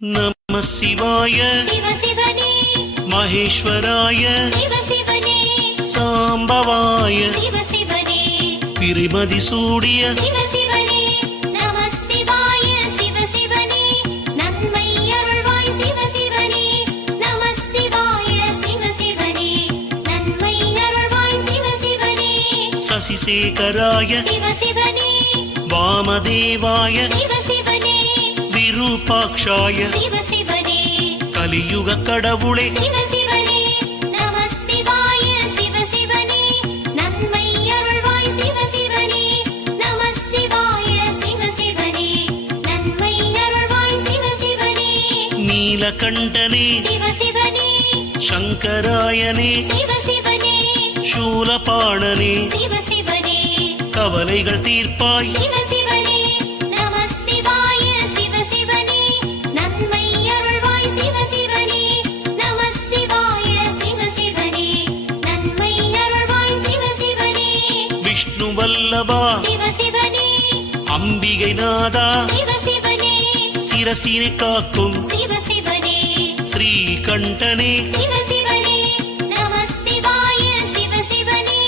நம சிவாய சிவ சிவனே மகேஸ்வராய சிவ சிவனே சாம்பவாய சிவ சிவனே பிரிமதி சூடிய சிவ சிவனே நம சிவாய சிவ சிவனே நன்மை அருள்வாய் சிவ சிவனே நம சிவாய சிவ சிவனே நன்மை அருள்வாய் சிவ சிவனே சசிசேகராய சிவ சிவனே வாமதேவாய சிவ சிவனே விரூபாக்ஷாய சிவ சிவனே கலியுக கடவுளே சிவ சிவனே நம சிவாய சிவ சிவனே நன்மை அருள்வாய் சிவ சிவனே நம சிவாய சிவ சிவனே நன்மை அருள்வாய் சிவ சிவனே நீலகண்டனே சிவ சிவனே சங்கராயனே சிவ சிவனே சூலபாணனே சிவ சிவனே கவலைகள் தீர்ப்பாய் சிவ சிவனே நம சிவாய சிவ சிவனே நன்மை அருள்வாய் சிவ சிவனே நம சிவாய சிவ சிவனே நன்மை அருள்வாய் சிவ சிவனே விஷ்ணு வல்லபா சிவ சிவனே அம்பிகை நாதா சிவ சிவனே சிரசினை காக்கும் சிவ சிவனே ஸ்ரீகண்டனே சிவ சிவனே நம சிவாய சிவ சிவனே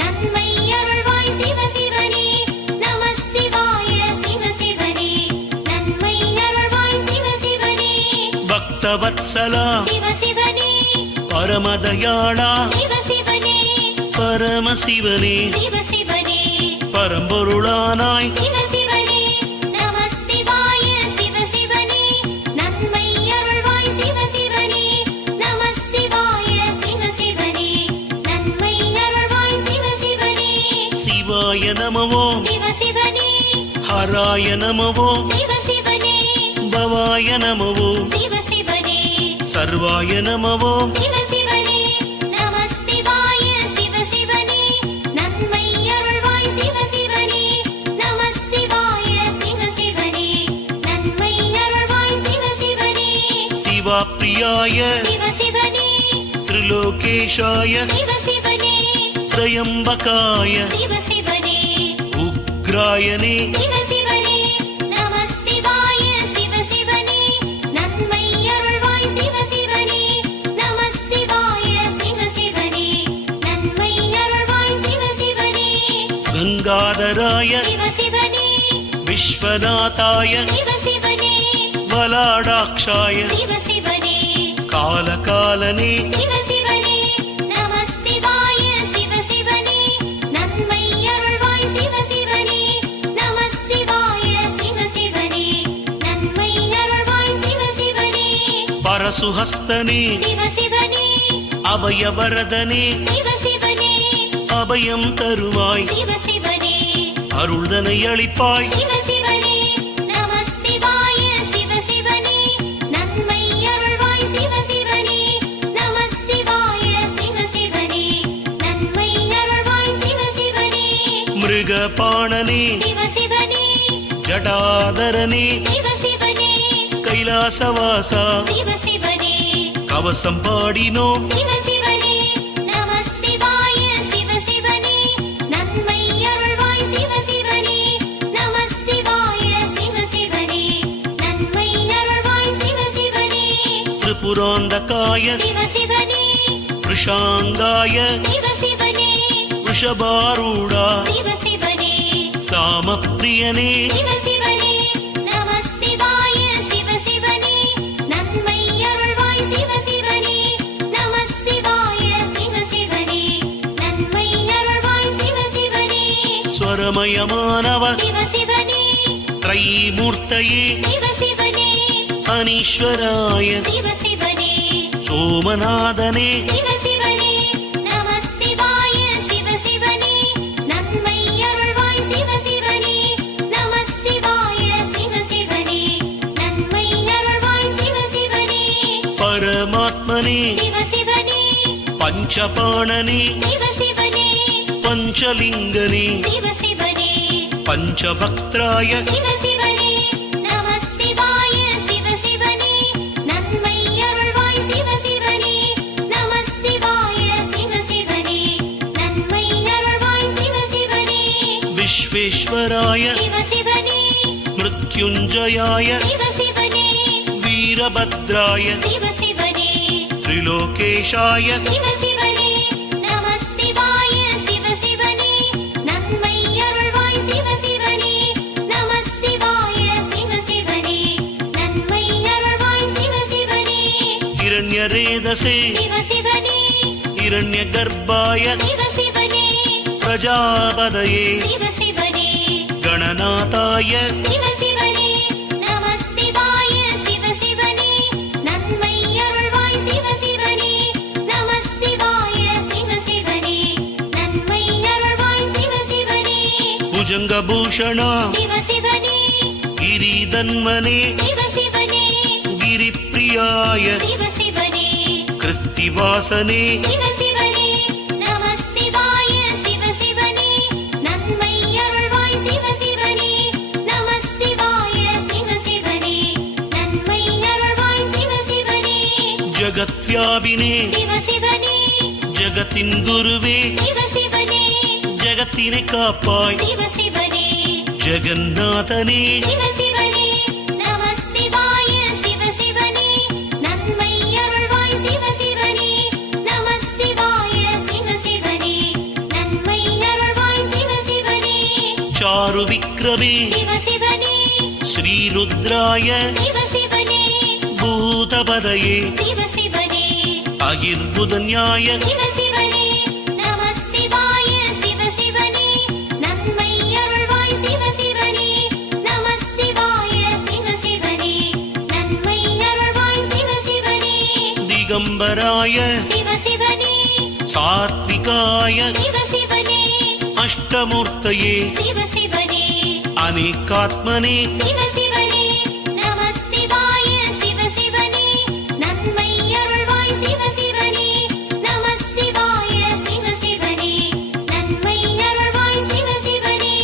நன்மை அருள்வாய் சிவ சிவனே நம சிவாய சிவ சிவனே நன்மை அருள்வாய் சிவ சிவனே பக்தவத்சலா சிவ சிவனே பரமதயாளா சிவ சிவனே பரமசிவனே சிவ சிவனே பரம்பொருளானாய் சிவ சிவனே நம சிவாய சிவ சிவனே நன்மை அருள்வாய் சிவ சிவனே நம சிவாய சிவ சிவனே நன்மை அருள்வாய் சிவ சிவனே சிவாய நமவோ சிவ சிவனே ஹராய நமவோ சிவ சிவனே பவாய நமவோ சிவ சிவனே சர்வாய நமவோ சிவ சிவனே நம சிவாய சிவ சிவனே நன்மை அருள்வாய் சிவ சிவனே நம சிவாய சிவ சிவனே நன்மை அருள்வாய் சிவ சிவனே சிவாப்ரியாய சிவ சிவனே திரிலோகேஷாய சிவ சிவனே திரையம்பகாய சிவ சிவனே உக்ராயனே சிவ சிவனே நம சிவாய சிவ சிவனே நன்மை அருள்வாய் சிவ சிவனே நம சிவாய சிவ சிவனே நன்மை அருள்வாய் சிவ சிவனே கங்காதராய சிவ சிவனே விஸ்வநாதாய சிவ சிவனே பலாடாக்ஷாய சிவ சிவனே காலகாலனே சிவ சிவனே நம சிவாய சிவ சிவனே நன்மை அருள்வாய் சிவ சிவனே நம சிவாய சிவ சிவனே நன்மை அருள்வாய் சிவ சிவனே பரசுஹஸ்தனே சிவ சிவனே அபயவரதனே சிவ சிவனே அபயம் தருவாய் சிவ சிவனே அருள்தனை அளிப்பாய் சிவ சிவனே நம சிவாய சிவ சிவனே நன்மை அருள்வாய் சிவ சிவனே நம சிவாய சிவ சிவனே நன்மை அருள்வாய் சிவ சிவனே மிருகபாணனே சிவ சிவனே ஜடாதரனே சிவ சிவனே கைலாசவாசா சிவ சிவனே கவசம் பாடினோம் சிவ சிவனே நம சிவாய சிவ சிவனே நன்மை அருள்வாய் சிவ சிவனே நம சிவாய சிவ சிவனே நன்மை அருள்வாய் சிவ சிவனே திரிபுராந்தகாய சிவ சிவனே விஷாங்காய சிவ சிவனே விஷபாரூடா சிவ சிவனே சாமப்பிரியனே சிவ சிவனே நம சிவாய சிவ சிவனே நன்மை அருள்வாய் சிவ சிவனே நம சிவாய சிவ சிவனே நன்மை அருள்வாய் சிவ சிவனே ஸ்வரமயமானவ சிவ சிவனே த்ரைமூர்த்தயே சிவ சிவனே அனீஸ்வராய சிவ சிவனே சோமநாதனே சிவ சிவனே நம சிவாய சிவ சிவனே நன்மை அருள்வாய் சிவ சிவனே நம சிவாய சிவ சிவனே நன்மை அருள்வாய் சிவ சிவனே பரமாத்மனே சிவ சிவனே பஞ்சபாணனே சிவ சிவனே பஞ்சலிங்கனே சிவ சிவனே பஞ்சபக்திராய சிவ சிவனே நம சிவாய சிவ சிவனே நன்மை அருள்வாய் சிவ சிவனே நம சிவாய சிவ சிவனே நன்மை அருள்வாய் சிவ சிவனே விஸ்வேஸ்வராய சிவ சிவனே மிருத்யுஞ்சயாய சிவ சிவனே வீர வீரபத்ராய சிவ சிவனே திரிலோகேஷாய சிவ சிவனே நம சிவாய சிவ சிவனே நன்மை அருள்வாய் சிவ சிவனே நம சிவாய சிவ சிவனே நன்மை அருள்வாய் சிவ சிவனே ஹிரண்யரேதசே சிவ சிவனே ஹிரண்யகர்ப்பாய சிவ சிவனே பிரஜாபதயே சிவ சிவனே கணநாதாய சிவ சிவனே நம சிவாய சிவ சிவனே நன்மை அருள்வாய் சிவ சிவனே நம சிவாய சிவ சிவனே நன்மை அருள்வாய் சிவ சிவனே புஜங்கபூஷணா சிவ சிவனே கிரிதன்மனே சிவ சிவனே கிரிப்பிரியாய சிவ சிவனே கிருத்திவாசனே சிவ சிவனே நம சிவாய சிவ சிவனே நன்மை அருள்வாய் சிவ சிவனே நம சிவாய சிவ சிவனே நன்மை அருள்வாய் சிவ சிவனே ஜகத்வியாபினே சிவ சிவனே ஜகத்தின் குருவே சிவ சிவனே ஜகத்தினை காப்பாய் சிவ சிவனே ஜெகநாதனே சிவ சிவனே நம சிவாய சிவ சிவனே நன்மை அருள்வாய் சிவ சிவனே நம சிவாய சிவ சிவனே நன்மை அருள்வாய் சிவ சிவனே சாரு விக்ரமே சிவ சிவனே ஸ்ரீருத்ராய சிவ சிவனே பூதபதயே சிவ சிவனே அகிர்புதன்யாய சிவ சிவனே நம சிவாய சிவ சிவனே நன்மை அருள்வாய் சிவ சிவனே நம சிவாய சிவ சிவனே நன்மை அருள்வாய் சிவ சிவனே திகம்பராய சிவ சிவனே சாத்விகாய சிவ சிவனே அஷ்டமூர்த்தயே சிவ சிவனே அநேகாத்மனே சிவ சிவனே நம சிவாய சிவ சிவனே நன்மை அருள்வாய் சிவ சிவனே நம சிவாய சிவ சிவனே நன்மை அருள்வாய் சிவ சிவனே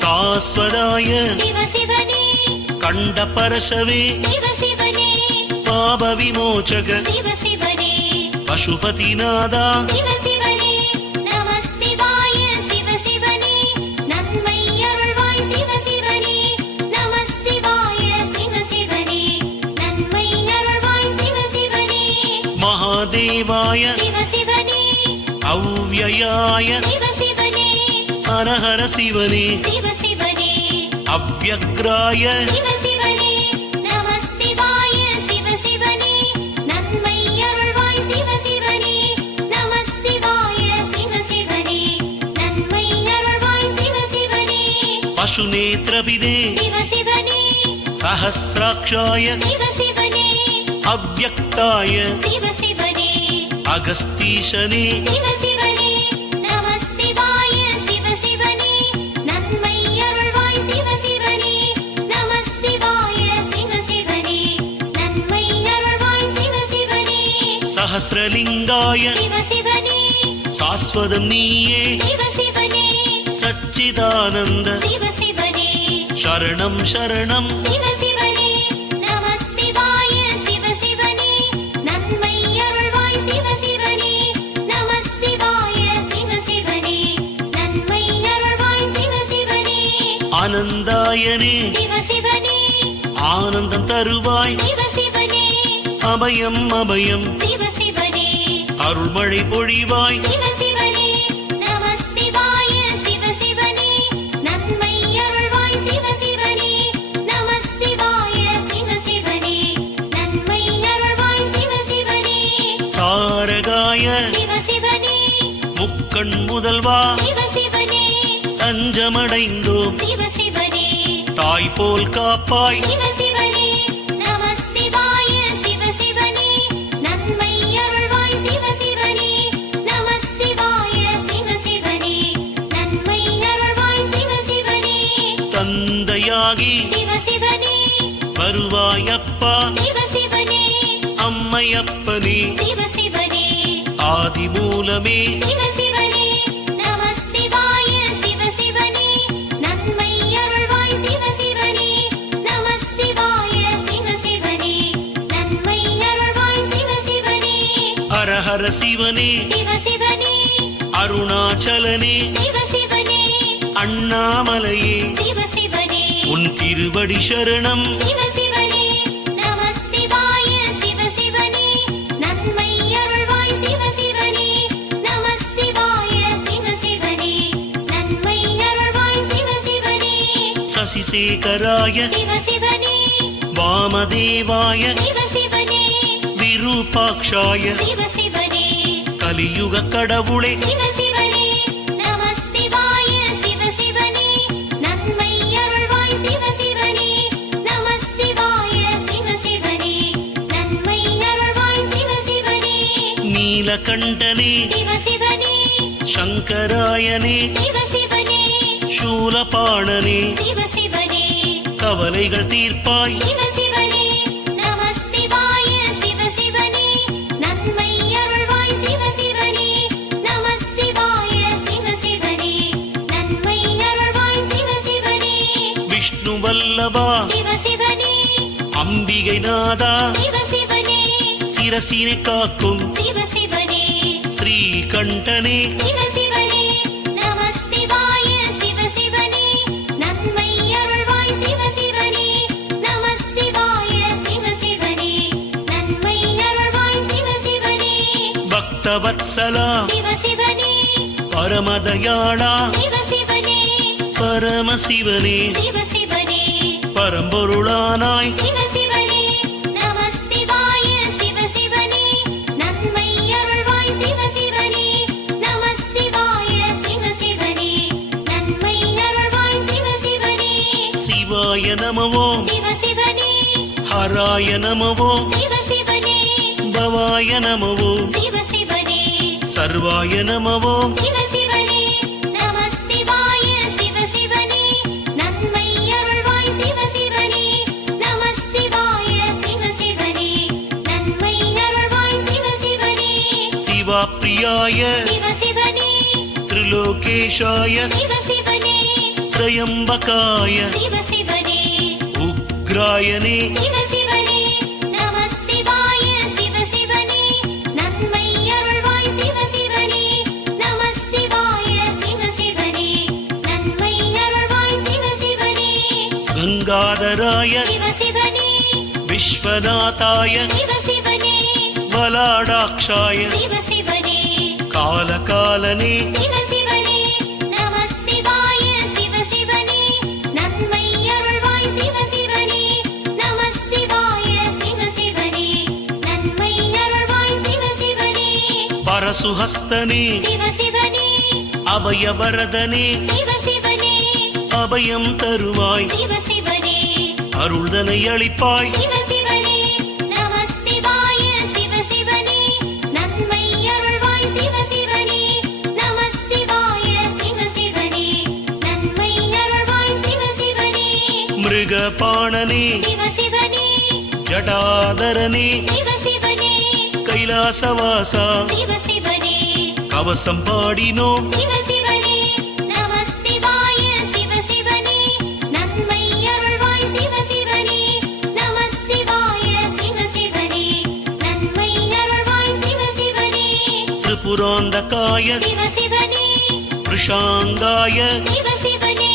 சாஸ்வதாய சிவ சிவனே கண்டபரசவே சிவ சிவனே பாப விமோச்சக சிவ சிவனே பசுபதிநாதா சிவ சிவனே நம சிவாய சிவ சிவனே நன்மை அருள்வாய் சிவ சிவனே நம சிவாய சிவ சிவனே நன்மை அருள்வாய் சிவ சிவனே மகாதேவாய சிவ சிவனே அவ்யயாய சிவ சிவனே ஹரஹர சிவனே சிவ சிவனே அவ்யக்ராய சிவ சிவனே நம சிவாய சிவ சிவனே நன்மை அருள்வாய் சிவ சிவனே நம சிவாய சிவ சிவனே நன்மை அருள்வாய் சிவ சிவனே பசுநேத்ரபிதே சிவ சிவனே சஹஸ்ராக்ஷாய சிவ சிவனே அவ்யக்தாய சிவ சிவனே அகஸ்தீஷனே சிவ சிவனே நம சிவாய சிவ சிவனே நன்மை அருள்வாய் சிவ சிவனே நம சிவாய சிவ சிவனே நன்மை அருள்வாய் சிவ சிவனே சஹஸ்ரலிங்காய சிவ சிவனே சாஸ்வதம் நீயே சிவ சிவனே சச்சிதானந்த சிவ சிவனே சரணம் சரணம் சிவ சிவனே நம சிவாய சிவ சிவனே நன்மை அருள்வாய் சிவ சிவனே நம சிவாய சிவ சிவனே நன்மை அருள்வாய் சிவ சிவனே ஆனந்தாயனே சிவ சிவனே ஆனந்தம் தருவாய் சிவ சிவனே அபயம் அபயம் சிவ சிவனே அருள்மழை பொழிவாய் சிவ சிவனே நம சிவாய சிவ சிவனே நன்மை அருள்வாய் சிவ சிவனே நம சிவாய சிவ சிவனே நன்மை அருள்வாய் சிவ சிவனே தாரகாய சிவ சிவனே முக்கண் முதல்வா சிவ சிவனே தஞ்சமடைந்தோம் சிவ சிவனே தாய் போல் காப்பாய் சிவ சிவனே நம சிவாய சிவ சிவனே நன்மை அருள்வாய் சிவ சிவனே நம சிவாய சிவ சிவனே நன்மை அருள்வாய் சிவ சிவனே தந்தையாகி சிவ சிவனே வருவாயப்பா சிவ சிவனே அம்மையப்பனே சிவ சிவனே ஆதிமூலமே சிவ சிவனே நம சிவாய சிவ சிவனே நன்மை அருள்வாய் சிவ சிவனே நம சிவாய சிவ சிவனே நன்மை அருள்வாய் சிவ சிவனே ஹரஹர சிவனே சிவ சிவனே அருணாச்சலனே சிவ சிவனே அண்ணாமலையே சிவ சிவனே உன் திருவடி சரணம் சிவ சிவனே நம சிவாய சந்திரசேகராய சிவ சிவனே வாமதேவாய சிவ சிவனே விரூபாக்ஷாய சிவ சிவனே கலியுக கடவுளே சிவ சிவனே நம சிவாய சிவ சிவனே நன்மை அருள்வாய் சிவ சிவனே நம சிவாய சிவ சிவனே நன்மை அருள்வாய் சிவ சிவனே நீலகண்டனே சிவ சிவனே சங்கராயனே சிவ சிவனே சூலபாணனே சிவ சிவனே கவலைகள் தீர்ப்பாய் சிவ சிவனே நம சிவாய சிவ சிவனே நன்மை அருள்வாய் சிவ சிவனே நம சிவாய சிவ சிவனே நன்மை அருள்வாய் சிவ சிவனே விஷ்ணு வல்லபா சிவ சிவனே அம்பிகை நாதா சிவ சிவனே சிரசினை காக்கும் சிவ சிவனே ஸ்ரீகண்டனே சிவ சிவனே நம சிவாய சிவ சிவனே நன்மை அருள்வாய் சிவ சிவனே நம சிவாய சிவ சிவனே நன்மை அருள்வாய் சிவ சிவனே பக்தவத்சலா சிவ சிவனே பரமதயாளா சிவ சிவனே பரமசிவனே சிவ சிவனே பரம்பொருளானாய் சிவ சிவனே நம சிவாய சிவ சிவனே நன்மை அருள்வாய் சிவ சிவனே நம சிவாய சிவ சிவனே நன்மை அருள்வாய் சிவ சிவனே சிவாய நமவோ சிவ சிவனே ஹராய நமவோ சிவ சிவனே பவாய நமவோ சிவ சிவனே சர்வாய நமவோ சிவ சிவனே நம சிவாய சிவ சிவனே நன்மை அருள்வாய் சிவ சிவனே நம சிவாய சிவ சிவனே நன்மை அருள்வாய் சிவ சிவனே சிவாப்ரியாய சிவ சிவனே திரிலோகேஷாய சிவ சிவனே திரையம்பகாய சிவ சிவனே உக்ராயனே சிவ சிவனே நம சிவாய சிவ சிவனே நன்மை அருள்வாய் சிவ சிவனே நம சிவாய சிவ சிவனே நன்மை அருள்வாய் சிவ சிவனே கங்காதராய சிவ சிவனே விஸ்வநாதாய சிவ சிவனே பலாடாக்ஷாய சிவ சிவனே காலகாலனே சிவ சிவனே நம சிவாய சிவ சிவனே நன்மை அருள்வாய் சிவ சிவனே நம சிவாய சிவ சிவனே நன்மை அருள்வாய் சிவ சிவனே பரசுஹஸ்தனே சிவ சிவனே அபயவரதனே சிவ சிவனே அபயம் தருவாய் சிவ சிவனே அருள்தனை அளிப்பாய் சிவ சிவனே நம சிவாய சிவ சிவனே நன்மை அருள்வாய் சிவ சிவனே நம சிவாய சிவ சிவனே நன்மை அருள்வாய் சிவ சிவனே மிருகபாணனே சிவ சிவனே ஜடாதரனே சிவ சிவனே கைலாசவாசா சிவ சிவனே கவசம் பாடினோம் சிவ சிவனே நம சிவாய சிவ சிவனே நன்மை அருள்வாய் சிவ சிவனே நம சிவாய சிவ சிவனே நன்மை அருள்வாய் சிவ சிவனே திரிபுராந்தகாய சிவ சிவனே விஷாங்காய சிவ சிவனே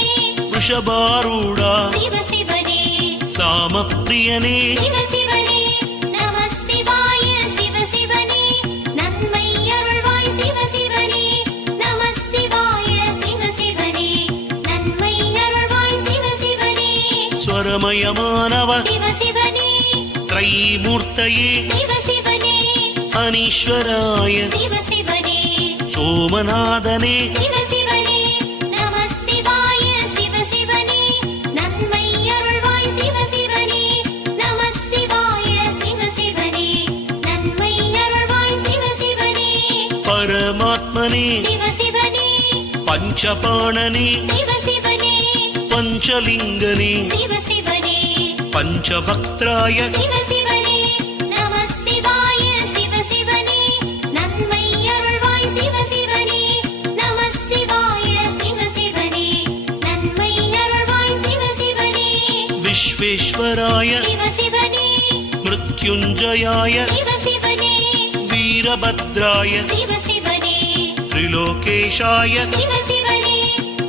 விஷபாரூடா சிவ சிவனே சாமப்பிரியனே சிவ சிவனே நம சிவாய சிவ சிவனே நன்மை அருள்வாய் சிவ சிவனே நம சிவாய சிவ சிவனே நன்மை அருள்வாய் சிவ சிவனே ஸ்வரமயமானவ சிவ சிவனே த்ரைமூர்த்தயே சிவ சிவனே அனீஸ்வராய சிவ சிவனே சோமநாதனே சிவ சிவனே நம சிவாய சிவ சிவனே நன்மை அருள்வாய் சிவ சிவனே நம சிவாய சிவ சிவனே நன்மை அருள்வாய் சிவ சிவனே பரமாத்மனே சிவ சிவனே பஞ்சபாணனே சிவ சிவனே பஞ்சலிங்கனே சிவ சிவனே பஞ்சவக்த்ராய சிவ சிவனே நம சிவாய சிவ சிவனே நன்மை அருள்வாய் சிவ சிவனே நம சிவாய சிவ சிவனே நன்மை அருள்வாய் சிவ சிவனே விஸ்வேஸ்வராய சிவ சிவனே மிருத்யுஞ்சயாய சிவ சிவனே வீரபத்ராய சிவ சிவனே திரிலோகேஷாய சிவ சிவனே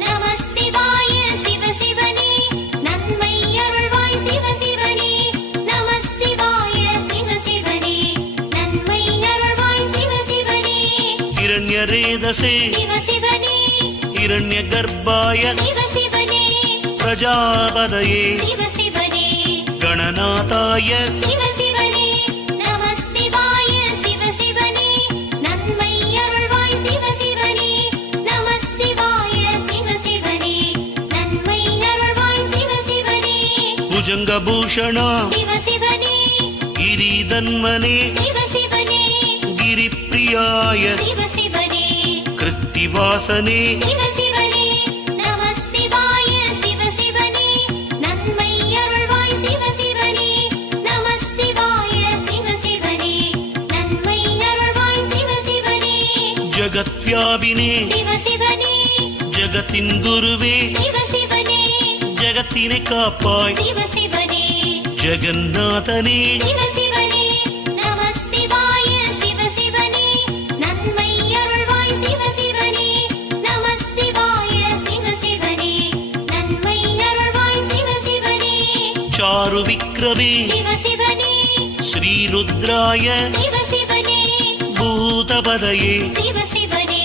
நம சிவாய சிவ சிவனே நன்மை அருள்வாய் சிவ சிவனே நம சிவாய சிவ சிவனே நன்மை அருள்வாய் சிவ சிவனே இரண்யரேதசே சிவ சிவனே இரண்யகர்ப்பாய சிவ சிவனே பிரஜாபதயே சிவ சிவனே கணநாதாய சிவ சிவனே நம சிவாய சிவ சிவனே நன்மை அருள்வாய் சிவ சிவனே நம சிவாய சிவ சிவனே நன்மை அருள்வாய் சிவ சிவனே புஜங்கபூஷணா சிவ சிவனே கிரிதன்மனே சிவ சிவனே கிரிப்பிரியாய சிவ சிவனே கிருத்திவாசனே சிவ சிவனே நம சிவாய சிவ சிவனே நன்மை அருள்வாய் சிவ சிவனே நம சிவாய சிவ சிவனே நன்மை அருள்வாய் சிவ சிவனே ஜகத்வியாபினே சிவ சிவனே ஜகத்தின் குருவே சிவ சிவனே ஜகத்தினை காப்பாய் சிவ சிவனே ஜெகநாதனே சிவ சிவனே நம சிவாய சிவ சிவனே நன்மை அருள்வாய் சிவ சிவனே நம சிவாய சிவ சிவனே நன்மை அருள்வாய் சிவ சிவனே சாரு விக்ரமே சிவ சிவனே ஸ்ரீருத்ராய சிவ சிவனே பூதபதயே சிவ சிவனே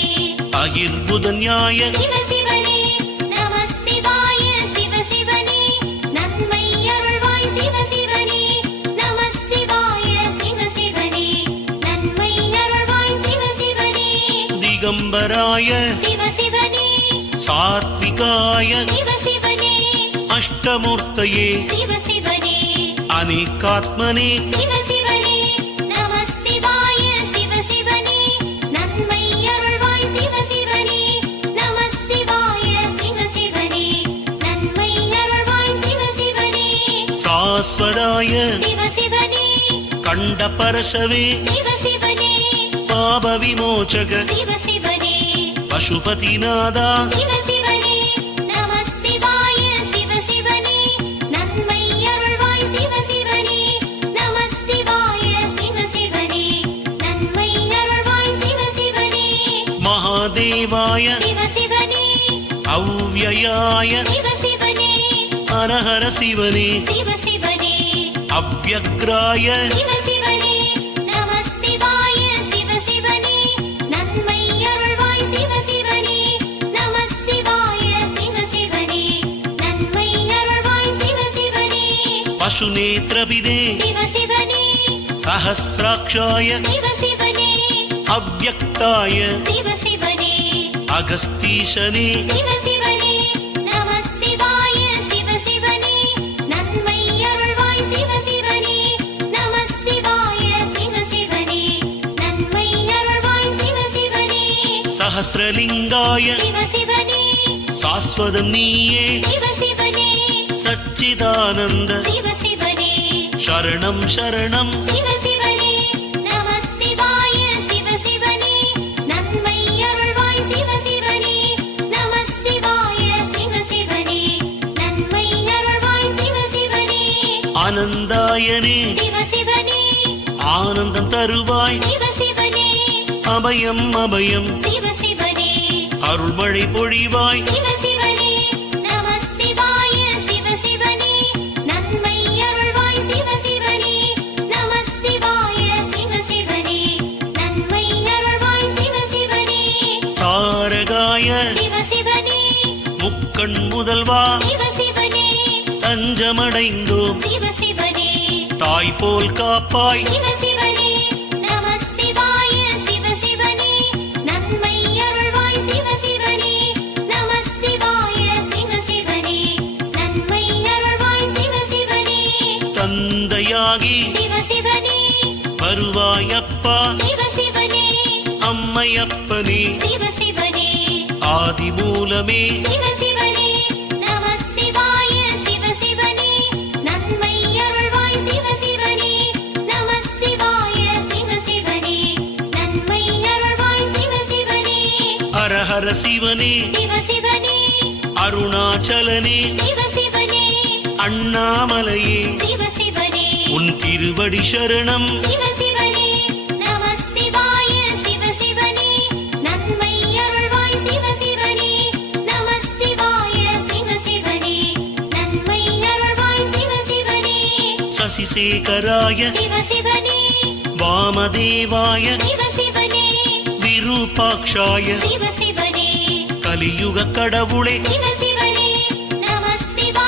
அகிர்புதன்யாய சிவ சிவனே நம சிவாய சிவ சிவனே நன்மை அருள்வாய் சிவ சிவனே நம சிவாய சிவ சிவனே நன்மை அருள்வாய் சிவ சிவனே திகம்பராய சிவ சிவனே சாத்விகாய சிவ சிவனே அஷ்டமூர்த்தயே சிவ சிவனே அநேகாத்மனே சிவ சிவனே நம சிவாய சிவ சிவனே நன்மை அருள்வாய் சிவ சிவனே நம சிவாய சிவ சிவனே நன்மை அருள்வாய் சிவ சிவனே சாஸ்வதாய சிவ சிவனே கண்டபரசவே சிவ சிவனே பாப விமோச்சக சிவ சிவனே பசுபதிநாதா சிவ சிவனே நம சிவாய சிவ சிவனே நன்மை அருள்வாய் சிவ சிவனே நம சிவாய சிவ சிவனே நன்மை அருள்வாய் சிவ சிவனே மகாதேவாய சிவ சிவனே அவ்யயாய சிவ சிவனே ஹரஹர சிவனே சிவ சிவனே அவ்யக்ராய சிவ சிவனே நம சிவாய சிவ சிவனே நன்மை அருள்வாய் சிவ சிவனே நம சிவாய சிவ சிவனே நன்மை அருள்வாய் சிவ சிவனே பசுநேத்ரபிதே சிவ சிவனே சஹஸ்ராக்ஷாய சிவ சிவனே அவ்யக்தாய சிவ சிவனே அகஸ்தீஷனே சிவ சிவனே நம சிவாய சிவ சிவனே நன்மை அருள்வாய் சிவ சிவனே நம சிவாய சிவ சிவனே நன்மை அருள்வாய் சிவ சிவனே சஹஸ்ரலிங்காய சிவ சிவனே சாஸ்வதம் நீயே சிவ சிவனே சச்சிதானந்த சிவ சிவனே சரணம் சரணம் சிவ சிவனே நம சிவாய சிவ சிவனே நன்மை அருள்வாய் சிவ சிவனே நம சிவாய சிவ சிவனே நன்மை அருள்வாய் சிவ சிவனே ஆனந்தாயனே சிவ சிவனே ஆனந்தம் தருவாய் சிவ சிவனே அபயம் அபயம் சிவ சிவனே அருள்மழை பொழிவாய் சிவ சிவனே நம சிவாய சிவ சிவனே நன்மை அருள்வாய் சிவ சிவனே நம சிவாய சிவ சிவனே நன்மை அருள்வாய் சிவ சிவனே தாரகாய சிவ சிவனே முக்கண் முதல்வா சிவ சிவனே தஞ்சமடைந்தோம் சிவ சிவனே தாய் போல் காப்பாய் சிவ சிவனே நம சிவாய சிவ சிவனே நன்மை அருள்வாய் சிவ சிவனே நம சிவாய சிவ சிவனே நன்மை அருள்வாய் சிவ சிவனே தந்தையாகி சிவ சிவனே வருவாயப்பா சிவ சிவனே அம்மையப்பனே சிவ சிவனே ஆதிமூலமே சிவ சிவனே நம சிவாய சிவ சிவனே நன்மை அருள்வாய் சிவ சிவனே நம சிவாய சிவ சிவனே நன்மை அருள்வாய் சிவ சிவனே ஹரஹர சிவனே சிவ சிவனே அருணாச்சலனே சிவ சிவனே அண்ணாமலையே சிவ சிவனே உன் திருவடி சரணம் சிவ சிவனே நம சிவாய சிவ சிவனே நன்மை அருள்வாய் சிவ சிவனே நம சிவாய சிவ சிவனே நன்மை அருள்வாய் சிவ சிவனே சசிசேகராய சிவ சிவனே வாமதேவாய சிவ சிவனே விரூபாக்ஷாய சிவ சிவனே கலியுக கடவுளே சிவ சிவனே நம சிவாய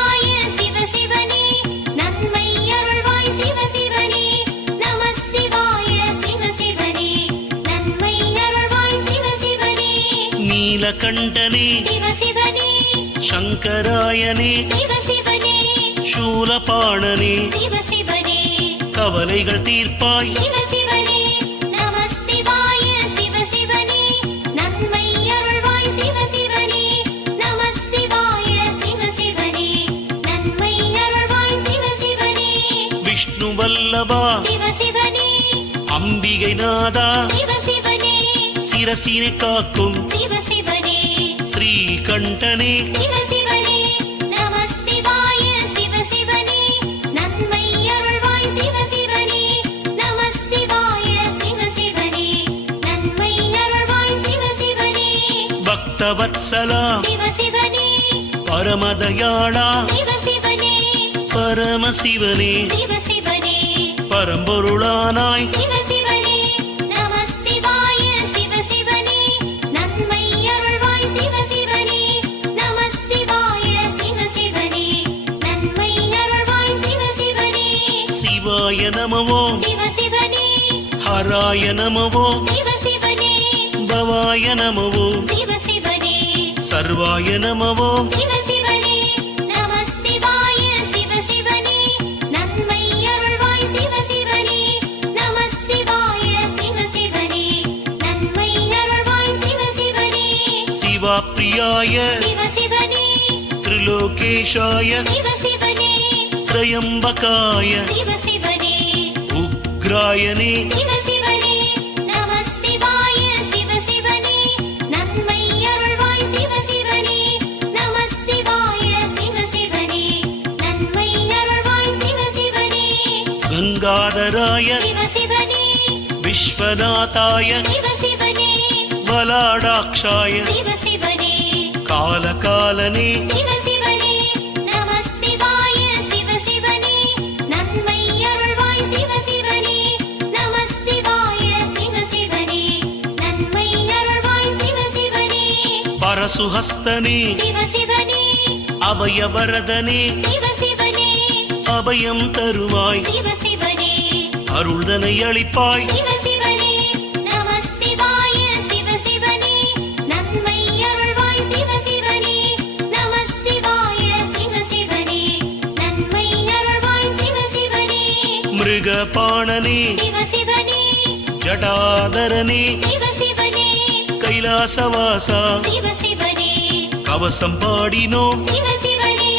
நீலகண்டனே சிவ சிவனே சங்கராயனே சிவ சிவனே சூலபாணனே சிவ சிவனே கவலைகள் தீர்ப்பாய் சிவ சிவனே நம சிவாய சிவ சிவனே நன்மை அருள்வாய் சிவ சிவனே நம சிவாய சிவ சிவனே நன்மை அருள்வாய் சிவ சிவனே விஷ்ணு வல்லபா சிவ சிவனே அம்பிகை நாதா சிவ சிவனே சிரசினை காக்கும் சிவ சிவனே ஸ்ரீகண்டனே சிவ சிவனே நம சிவாய சிவ சிவனே நன்மை அருள்வாய் சிவ சிவனே நம சிவாய சிவ சிவனே நன்மை அருள்வாய் சிவ சிவனே பக்தவத்சலா சிவ சிவனே பரமதயாளா சிவ சிவனே பரமசிவனே சிவ சிவனே பரம்பொருளானாய் சிவ சிவனே நம சிவாய சிவ சிவனே நன்மை அருள்வாய் சிவ சிவனே நம சிவாய சிவ சிவனே நன்மை அருள்வாய் சிவ சிவனே சிவாய நமவோ சிவ சிவனே ஹராய நமவோ சிவ சிவனே பவாய நமவோ சிவ சிவனே சர்வாய நமவோ சிவ சிவனே நம சிவாய சிவ சிவனே நன்மை அருள்வாய் சிவ சிவனே நம சிவாய சிவ சிவனே நன்மை அருள்வாய் சிவ சிவனே சிவாப்ரியாய சிவ சிவனே திரிலோகேஷாய சிவ சிவனே திரையம்பகாய சிவ சிவனே உக்ராயனே சிவ சிவனே நம சிவாய சிவ சிவனே நன்மை அருள்வாய் சிவ சிவனே நம சிவாய சிவ சிவனே நன்மை அருள்வாய் சிவ சிவனே கங்காதராய சிவ சிவனே விஸ்வநாதாய சிவ சிவனே பலாடாக்ஷாய சிவ சிவனே காலகாலனே சிவ சிவனே நம சிவாய சிவ சிவனே நன்மை அருள்வாய் சிவ சிவனே நம சிவாய சிவ சிவனே நன்மை அருள்வாய் சிவ சிவனே பரசுஹஸ்தனே சிவ சிவனே அபயவரதனே சிவ சிவனே அபயம் தருவாய் சிவ சிவனே அருள்தனை அளிப்பாய் சிவ சிவனே நம சிவாய சிவ சிவனே நன்மை அருள்வாய் சிவ சிவனே நம சிவாய சிவ சிவனே நன்மை அருள்வாய் சிவ சிவனே மிருகபாணனே சிவ சிவனே ஜடாதரனே சிவ சிவனே கைலாசவாசா சிவ சிவனே கவசம் பாடினோம் சிவ சிவனே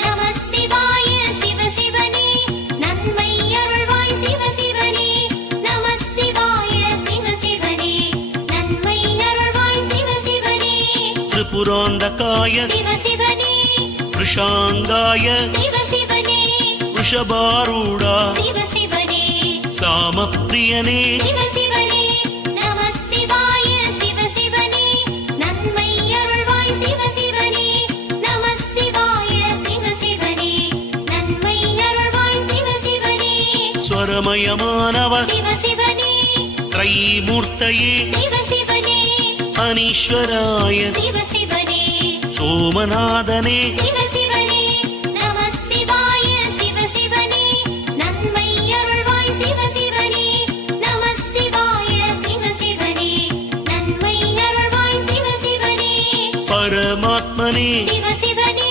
நம சிவாய சிவ சிவனே நன்மை அருள்வாய் சிவ சிவனே நம சிவாய சிவ சிவனே நன்மை அருள்வாய் சிவ சிவனே திரிபுராந்தகாய சிவ சிவனே விஷாங்காய சிவ சிவனே விஷபாரூடா சிவ சிவனே சாமப்பிரியனே சிவ சிவனே நம சிவாய சிவ சிவனே நன்மை அருள்வாய் சிவ சிவனே நம சிவாய சிவ சிவனே நன்மை அருள்வாய் சிவ சிவனே ஸ்வரமயமானவ சிவ சிவனே த்ரைமூர்த்தயே சிவ சிவனே அனீஸ்வராய சிவ சிவனே சோமநாதனே சிவ சிவனே நம சிவாய சிவ சிவனே நன்மை அருள்வாய் சிவ சிவனே நம சிவாய சிவ சிவனே நன்மை அருள்வாய் சிவ சிவனே பரமாத்மனே சிவ சிவனே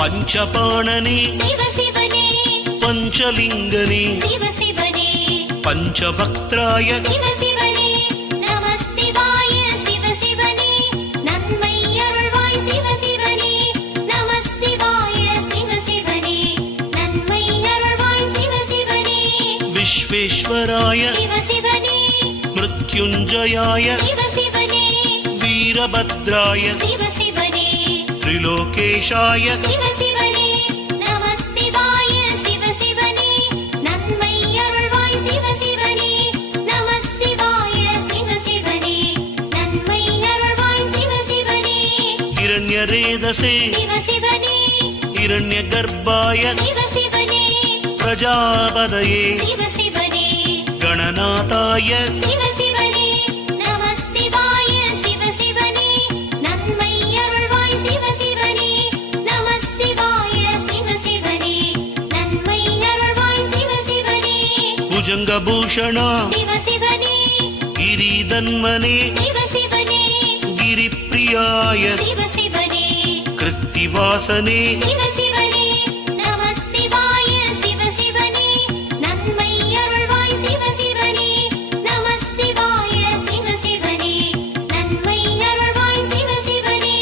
பஞ்சபாணனே சிவ சிவனே பஞ்சலிங்கனே சிவ சிவனே பஞ்சபக்திராய சிவ சிவனே நம சிவாய சிவ சிவனே நன்மை அருள்வாய் சிவ சிவனே நம சிவாய சிவ சிவனே நன்மை அருள்வாய் சிவ சிவனே விஸ்வேஸ்வராய சிவ சிவனே மிருத்யுஞ்சயாய சிவ சிவனே வீரபத்ராய சிவ சிவனே திரிலோகேஷாய சிவ சிவனே நம சிவாய சிவ சிவனே நன்மை அருள்வாய் சிவ சிவனே நம சிவாய சிவ சிவனே நன்மை அருள்வாய் சிவ சிவனே இரண்யரேதசே சிவ சிவனே இரண்யகர்ப்பாய சிவ சிவனே பிரஜாபதயே சிவ சிவனே கணநாதாய சிவ சிவனே நம சிவாய சிவ சிவனே நன்மை அருள்வாய் சிவ சிவனே நம சிவாய சிவ சிவனே நன்மை அருள்வாய் சிவ சிவனே புஜங்கபூஷணா சிவ சிவனே கிரிதன்மனே சிவ சிவனே கிரிப்பிரிய கிருத்தியாய சிவ சிவனே கிருத்திவாசனே சிவ சிவனே நம சிவாய சிவ சிவனே நன்மை அருள்வாய் சிவ சிவனே நம சிவாய சிவ சிவனே நன்மை அருள்வாய் சிவ சிவனே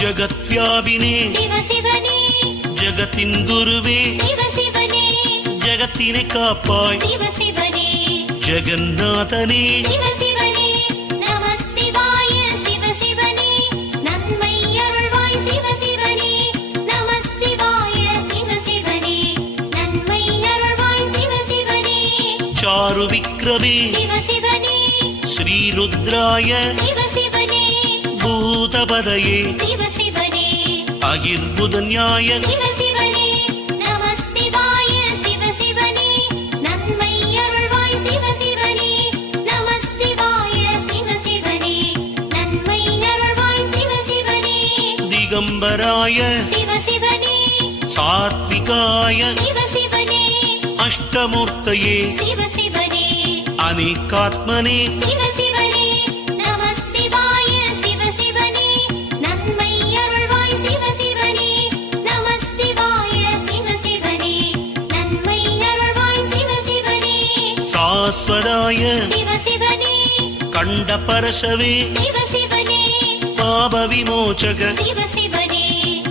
ஜகத்வியாபினே சிவ சிவனே ஜகத்தின் குருவே சிவ சிவனே ஜகத்தினை காப்பாய் சிவ சிவனே ஜெகநாதனே சிவ சிவனே நம சிவாய சிவ சிவனே நன்மை அருள்வாய் சிவ சிவனே நம சிவாய சிவ சிவனே நன்மை அருள்வாய் சிவ சிவனே சாரு விக்ரமே சிவ சிவனே ஸ்ரீருத்ராய சிவ சிவனே பூதபதயே சிவ சிவனே அகிர்புதன்யாய சிவ சிவனே நம சிவாய சிவ சிவனே நன்மை அருள்வாய் சிவ சிவனே நம சிவாய சிவ சிவனே நன்மை அருள்வாய் சிவ சிவனே திகம்பராய சிவ சிவனே சாத்விகாய சிவ சிவனே அஷ்டமூர்த்தயே சிவ சிவனே அநேகாத்மனே சிவ சிவனே நம சிவாய சிவ சிவனே நன்மை அருள்வாய் சிவ சிவனே நம சிவாய சிவ சிவனே நன்மை அருள்வாய் சிவ சிவனே சாஸ்வதாய சிவ சிவனே கண்டபரசவே சிவ சிவனே பாப விமோச்சக சிவ சிவனே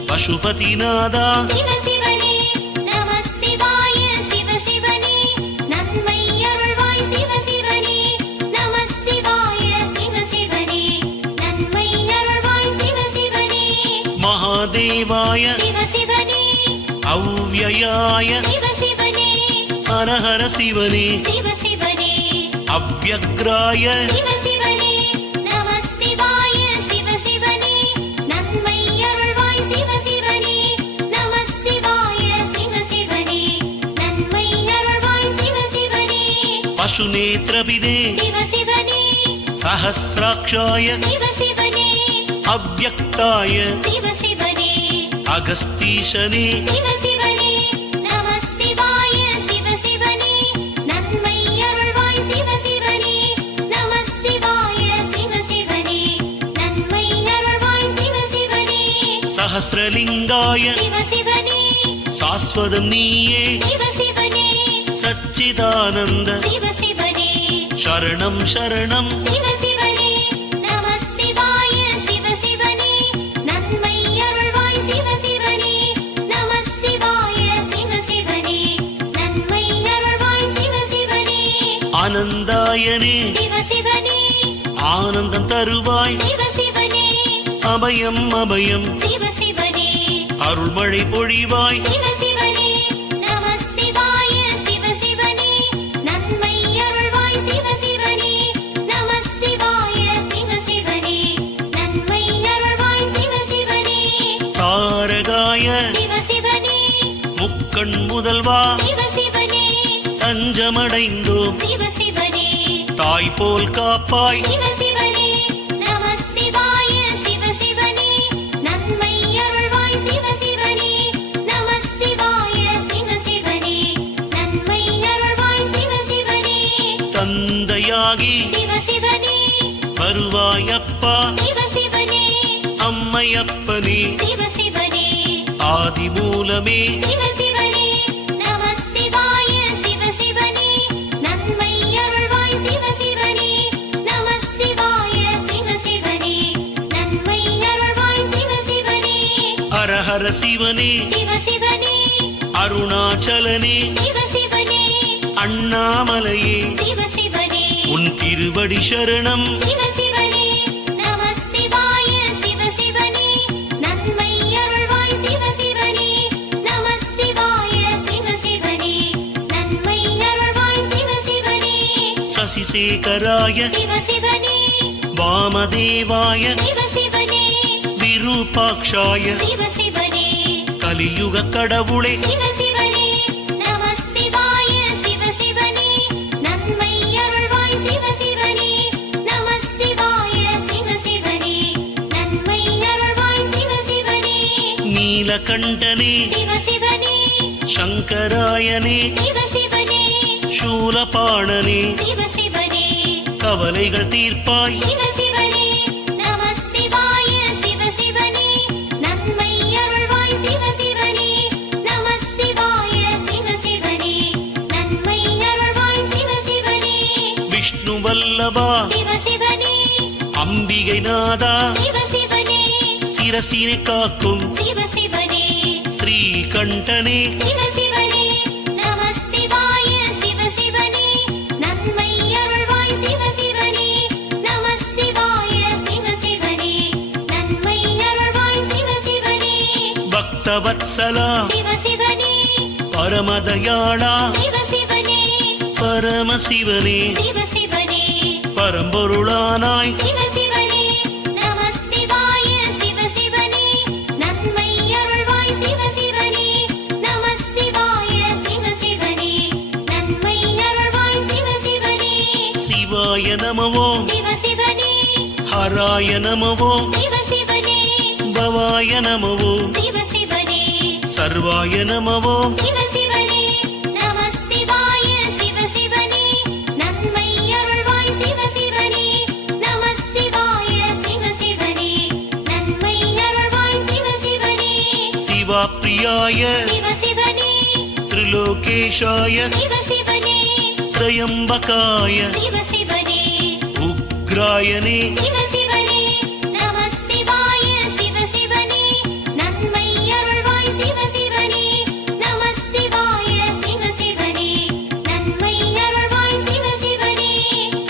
பசுபதிநாதா சிவ சிவனே நம சிவாய சிவ சிவனே நன்மை அருள்வாய் சிவ சிவனே நம சிவாய சிவ சிவனே நன்மை அருள்வாய் சிவ சிவனே மகாதேவாய சிவ சிவனே அவ்யயாய சிவ சிவனே ஹரஹர சிவனே சிவ சிவனே அவ்யக்ராய சிவ சிவனே நம சிவாய சிவ சிவனே நன்மை அருள்வாய் சிவ சிவனே நம சிவாய சிவ சிவனே நன்மை அருள்வாய் சிவ சிவனே பசுநேத்ரபிதே சிவ சிவனே சஹஸ்ராக்ஷாய சிவ சிவனே அவ்யக்தாய சிவ சிவனே அகஸ்தீஷனே சிவ சிவனே நம சிவாய சிவ சிவனே நன்மை அருள்வாய் சிவ சிவனே நம சிவாய சிவ சிவனே நன்மை அருள்வாய் சிவ சிவனே சஹஸ்ரலிங்காய சிவ சிவனே சாஸ்வதம் நீயே சிவ சிவனே சச்சிதானந்த சிவ சிவனே சரணம் சரணம் சிவ சிவனே நம சிவாய சிவ சிவனே நன்மை அருள்வாய் சிவ சிவனே நம சிவாய சிவ சிவனே நன்மை அருள்வாய் சிவ சிவனே ஆனந்தாயனே சிவ சிவனே ஆனந்தம் தருவாய் சிவ சிவனே அபயம் அபயம் சிவ சிவனே அருள்மழை பொழிவாய் சிவ சிவனே நம சிவாய சிவ சிவனே நன்மை அருள்வாய் சிவ சிவனே நம சிவாய சிவ சிவனே நன்மை அருள்வாய் சிவ சிவனே தாரகாய சிவ சிவனே முக்கண் முதல்வா சிவ சிவனே தஞ்சமடைந்தோம் சிவ சிவனே தாய் போல் காப்பாய் சிவ சிவனே நம சிவாய சிவ சிவனே நன்மை அருள்வாய் சிவ சிவனே நம சிவாய சிவ சிவனே நன்மை அருள்வாய் சிவ சிவனே தந்தையாகி சிவ சிவனே வருவாயப்பா சிவ சிவனே அம்மையப்பனே சிவ சிவனே ஆதிமூலமே சிவ சிவனே நம சிவாய சிவ சிவனே நன்மை அருள்வாய் சிவ சிவனே நம சிவாய சிவ சிவனே நன்மை அருள்வாய் சிவ சிவனே ஹரஹர சிவனே சிவ சிவனே அருணாச்சலனே சிவ சிவனே அண்ணாமலையே சிவ சிவனே உன் திருவடி சரணம் சிவ சிவனே நம சிவாய சிவ சிவனே நன்மை அருள்வாய் சிவ சிவனே நம சிவாய சிவ சிவனே நன்மை அருள்வாய் சிவ சிவனே சசிசேகராய சிவ சிவனே வாமதேவாய சிவ சிவனே விரூபாக்ஷாய சிவ சிவனே கலியுக கடவுளே சிவ சிவனே நம சிவாய சிவ சிவனே நன்மை அருள்வாய் சிவ சிவனே நம சிவாய சிவ சிவனே நன்மை அருள்வாய் சிவ சிவனே நீலகண்டனே சிவ சிவனே சங்கராயனே சிவ சிவனே சூலபாணனே சிவ சிவனே கவலைகள் தீர்ப்பாய் சிவ சிவனே நம சிவாய விஷ்ணு வல்லபா சிவ சிவனே அம்பிகை நாதா சிவ சிவனே சிரசினை காக்கும் சிவ சிவனே ஸ்ரீகண்டனே சிவ சிவனே நம சிவாய சிவ சிவனே நன்மை அருள்வாய் சிவ சிவனே நம சிவாய சிவ சிவனே நன்மை அருள்வாய் சிவ சிவனே பக்தவத்சலா சிவ சிவனே பரமதயாளா சிவ சிவனே பரமசிவனே சிவ சிவனே பரம்பொருளானாய் சிவ சிவனே நம சிவாய சிவ சிவனே நன்மை அருள்வாய் சிவ சிவனே நம சிவாய சிவ சிவனே நன்மை அருள்வாய் சிவ சிவனே சிவாய நமவோ சிவ சிவனே ஹராய நமவோ சிவ சிவனே பவாய நமவோ சிவ சிவனே சர்வாய நமவோ சிவ சிவனே நம சிவாய சிவ சிவனே நன்மை அருள்வாய் சிவ சிவனே நம சிவாய சிவ சிவனே நன்மை அருள்வாய் சிவ சிவனே சிவாப்ரியாய சிவ சிவனே திரிலோகேஷாய சிவ சிவனே திரையம்பகாய சிவ சிவனே உக்ராயனே சிவ சிவனே நம சிவாய சிவ சிவனே நன்மை அருள்வாய் சிவ சிவனே நம சிவாய சிவ சிவனே நன்மை அருள்வாய் சிவ சிவனே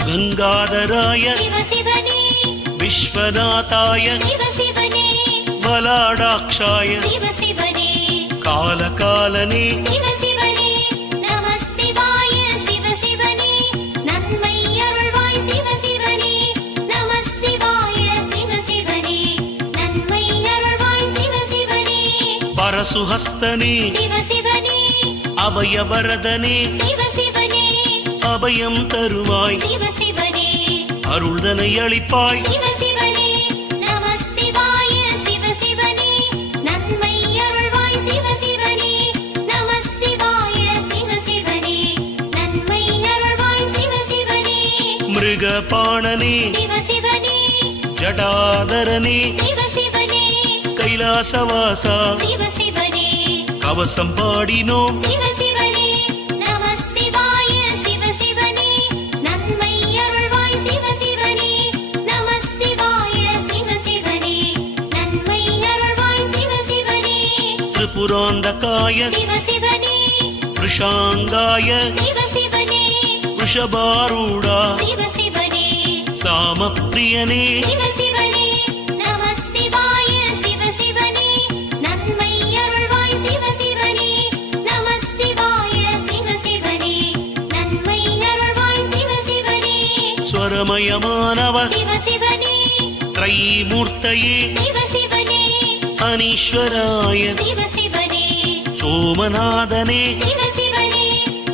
கங்காதராய சிவ சிவனே விஸ்வநாதாய சிவ சிவனே வலாடாக்ஷாய சிவ சிவனே காலகாலனே சிவ சிவனே நம சிவாய சிவ சிவனே நன்மை அருள்வாய் சிவ சிவனே நம சிவாய சிவ சிவனே நன்மை அருள்வாய் சிவ சிவனே பரசுஹஸ்தனே சிவ சிவனே அபயவரதனே சிவ சிவனே அபயம் தருவாய் சிவ சிவனே அருள்தனை அளிப்பாய் சிவ சிவனே நம சிவாய சிவ சிவனே நன்மை அருள்வாய் சிவ சிவனே நம சிவாய சிவ சிவனே நன்மை அருள்வாய் சிவ சிவனே மிருகபாணனே சிவ சிவனே ஜடாதரனே சிவ சிவனே கைலாசவாசா சிவ சிவனே கவசம் பாடினோம் சிவ சிவனே நம சிவாய சிவ சிவனே நன்மை அருள்வாய் சிவ சிவனே நம சிவாய சிவ சிவனே நன்மை அருள்வாய் சிவ சிவனே திரிபுராந்தகாய சிவ சிவனே விஷாங்காய சிவ சிவனே விஷபாரூடா சிவ சிவனே சாமப்பிரியனே சிவ சிவனே நம சிவாய சிவ சிவனே நன்மை அருள்வாய் சிவ சிவனே நம சிவாய சிவ சிவனே நன்மை அருள்வாய் சிவ சிவனே ஸ்வரமயமானவ சிவ சிவனே த்ரைமூர்த்தயே சிவ சிவனே அனீஸ்வராய சிவ சிவனே சோமநாதனே சிவ சிவனே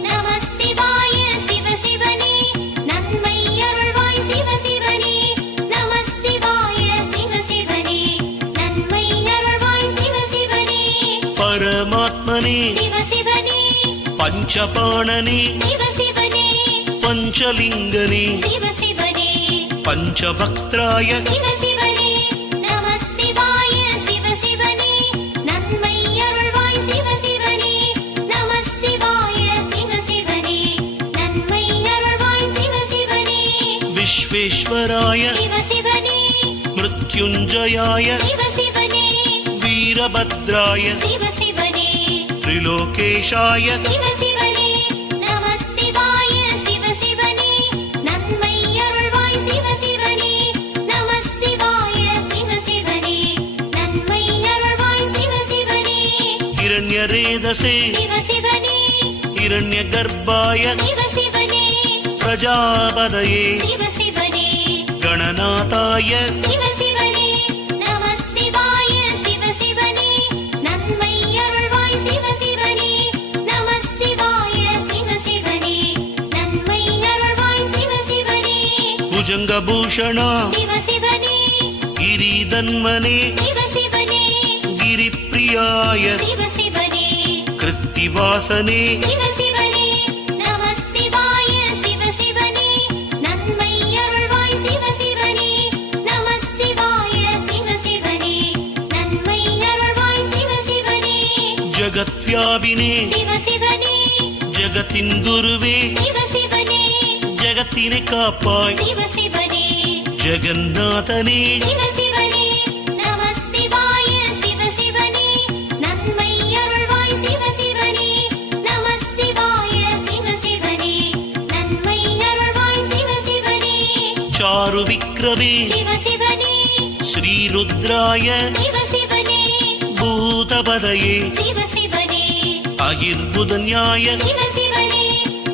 நம சிவாய சிவ சிவனே நன்மை அருள்வாய் சிவ சிவனே நம சிவாய சிவ சிவனே நன்மை அருள்வாய் சிவ சிவனே பரமாத்மனே சிவ சிவனே பஞ்சபாணனே சிவ சிவனே பஞ்சலிங்கனே சிவ சிவனே பஞ்சபக்திராய சிவ சிவனே நம சிவாய சிவ சிவனே நன்மை அருள்வாய் சிவ சிவனே நம சிவாய சிவ சிவனே நன்மை அருள்வாய் சிவ சிவனே விஸ்வேஸ்வராய சிவ சிவனே மிருத்யுஞ்சயாய சிவ சிவனே வீரபத்ராய சிவ சிவனே திரிலோகேஷாய சிவ சிவனே நம சிவாய சிவ சிவனே நன்மை அருள்வாய் சிவ சிவனே நம சிவாய சிவ சிவனே நன்மை அருள்வாய் சிவ சிவனே இரண்யரேதசே சிவ சிவனே இரண்யகர்ப்பாய சிவ சிவனே பிரஜாபதயே சிவ சிவனே கணநாதாய சிவ சிவனே நம சிவாய சிவ சிவனே நன்மை அருள்வாய் சிவ சிவனே நம சிவாய சிவ சிவனே நன்மை அருள்வாய் சிவ சிவனே புஜங்கபூஷணா சிவ சிவனே கிரிதன்மனே சிவ சிவனே கிரிப்பிரியாய சிவ சிவனே கிருத்திவாசனே சிவ சிவனே நம சிவாய சிவ சிவனே நன்மை அருள்வாய் சிவ சிவனே நம சிவாய சிவ சிவனே நன்மை அருள்வாய் சிவ சிவனே ஜகத்வியாபினே சிவ சிவனே ஜகத்தின் குருவே சிவ சிவனே ஜகத் ஜகத்தினை காப்பாய் சிவ சிவனே ஜெகநாதனே சிவ சிவனே நம சிவாய சிவ சிவனே நன்மை அருள்வாய் சிவ சிவனே நம சிவாய சிவ சிவனே நன்மை அருள்வாய் சிவ சிவனே சாரு விக்ரமே சிவ சிவனே ஸ்ரீருத்ராய சிவ சிவனே பூதபதயே சிவ சிவனே அகிர்புதன்யாய சிவ சிவனே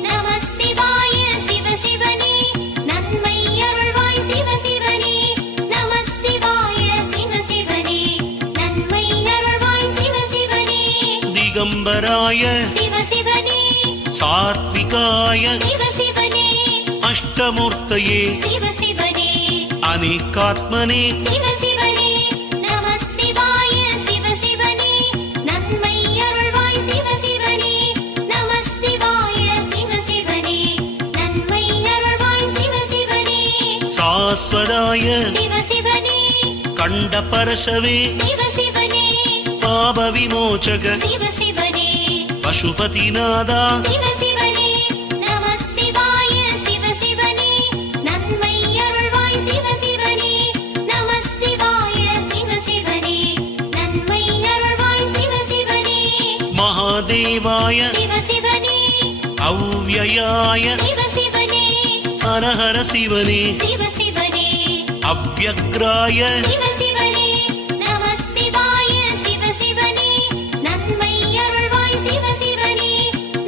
நம சிவாய சிவ சிவனே நன்மை அருள்வாய் சிவ சிவனே நம சிவாய சிவ சிவனே நன்மை அருள்வாய் சிவ சிவனே திகம்பராய சிவ சிவனே சாத்விகாய சிவ சிவனே அஷ்டமூர்த்தயே சிவ சிவனே அநேகாத்மனே சிவ சிவனே நம சிவாய சிவ சிவனே நன்மை அருள்வாய் சிவ சிவனே நம சிவாய சிவ சிவனே நன்மை அருள்வாய் சிவ சிவனே சாஸ்வதாய சிவ சிவனே கண்டபரசவே சிவ சிவனே பாப விமோச்சக சிவ சிவனே பசுபதிநாதா சிவ சிவனே நம சிவாய சிவ சிவனே நன்மை அருள்வாய் சிவ சிவனே நம சிவாய சிவ சிவனே நன்மை அருள்வாய் சிவ சிவனே மகாதேவாய சிவ சிவனே அவ்யயாய சிவ சிவனே ஹரஹர சிவனே சிவ சிவனே அவ்யக்ராய சிவ சிவனே நம சிவாய சிவ சிவனே நன்மை அருள்வாய் சிவ சிவனே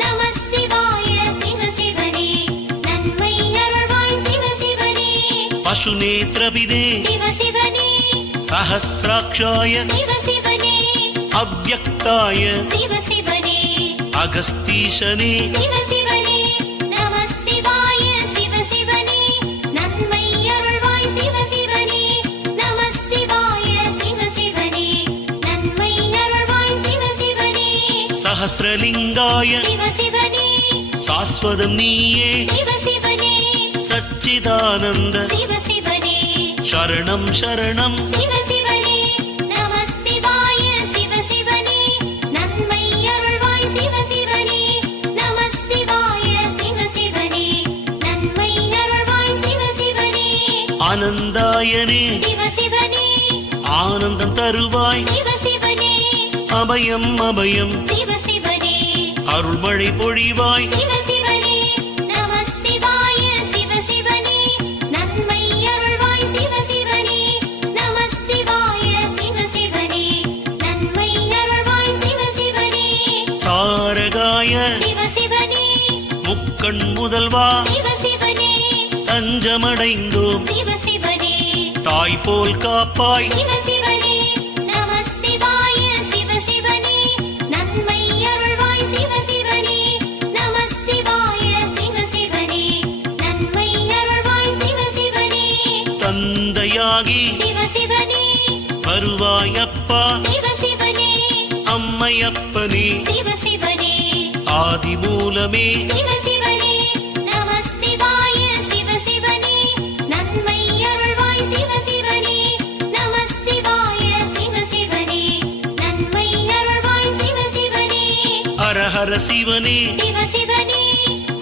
நம சிவாய சிவ சிவனே நன்மை அருள்வாய் சிவ சிவனே பசுநேத்ரபிதே சிவ சிவனே சஹஸ்ராக்ஷாய சிவ சிவனே அவ்யக்தாய சிவ சிவனே அகஸ்தீஷனே சிவ சிவனே நம சிவாய சிவ சிவனே நன்மை அருள்வாய் சிவ சிவனே நம சிவாய சிவ சிவனே நன்மை அருள்வாய் சிவ சிவனே சஹஸ்ரலிங்காய சிவ சிவனே சாஸ்வதம் நீயே சிவ சிவனே சச்சிதானந்த சிவ சிவனே சரணம் சரணம் சிவ சிவனே நம சிவாய சிவ சிவனே நன்மை அருள்வாய் சிவ சிவனே நம சிவாய சிவ சிவனே நன்மை அருள்வாய் சிவ சிவனே ஆனந்தாயனே சிவ சிவனே ஆனந்தம் தருவாய் சிவ சிவனே அபயம் அபயம் சிவ சிவனே அருள்மழை பொழிவாய் சிவ சிவனே நம சிவாய சிவ சிவனே நன்மை அருள்வாய் சிவ சிவனே நம சிவாய சிவ சிவனே நன்மை அருள்வாய் சிவ சிவனே தாரகாய சிவ சிவனே முக்கண் முதல்வா சிவ சிவனே தஞ்சமடைந்தோம் சிவ சிவனே தாய் போல் காப்பாய் சிவ சிவனே நம சிவாய சிவ சிவனே நன்மை அருள்வாய் சிவ சிவனே நம சிவாய சிவ சிவனே நன்மை அருள்வாய் சிவ சிவனே தந்தையாகி சிவ சிவனே வருவாயப்பா சிவ சிவனே அம்மையப்பனே சிவ சிவனே ஆதிமூலமே சிவ சிவனே நம சிவாய சிவ சிவனே நன்மை அருள்வாய் சிவ சிவனே நம சிவாய சிவ சிவனே நன்மை அருள்வாய் சிவ சிவனே ஹரஹர சிவனே சிவ சிவனே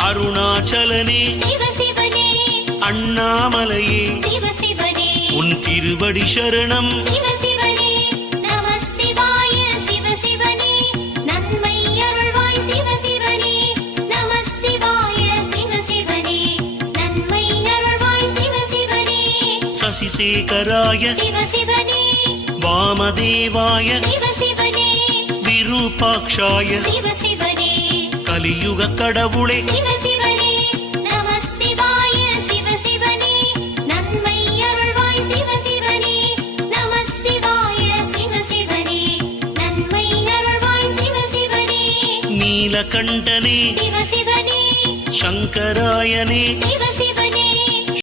அருணாச்சலனே சிவ சிவனே அண்ணாமலையே சிவ சிவனே உன் திருவடி சரணம் சிவ சிவனே நம சிவாய சிவ சிவனே நன்மை அருள்வாய் சிவ சிவனே நம சிவாய சிவ சிவனே நன்மை அருள்வாய் சிவ சிவனே சசிசேகராய சிவ சிவனே வாமதேவாய சிவ சிவனே விரூபாக்ஷாய சிவ சிவனே கலியுக கடவுளே சிவ சிவனே நம சிவாய சிவ சிவனே நன்மை அருள்வாய் சிவ சிவனே நம சிவாய சிவ சிவனே நன்மை அருள்வாய் சிவ சிவனே நீலகண்டனே சிவ சிவனே சங்கராயனே சிவ சிவனே